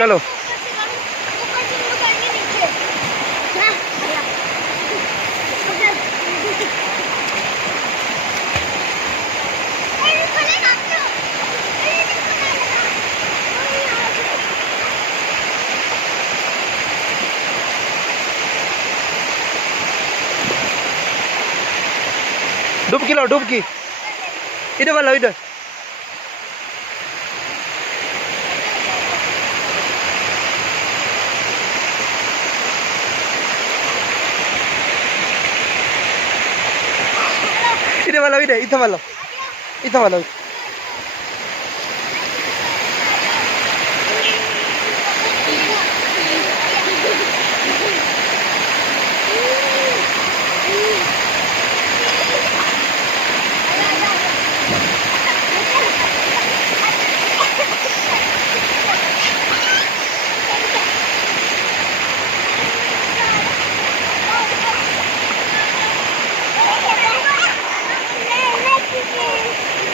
चलो डुबकी लो, डुबकी इधर वाला इधर। इधर वाला इधर, इधर वाला, इधर वाला।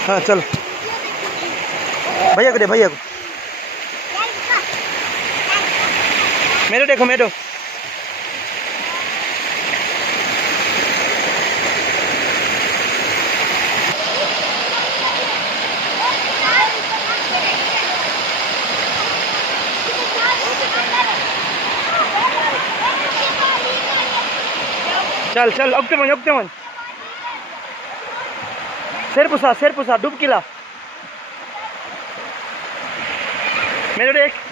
हाँ चल, भैया को दे, भैया को। मेरे देखो, मेरे चल चल, ओके मन, ओके मन। शेर पुसा डुबकी ला। मेरे देख।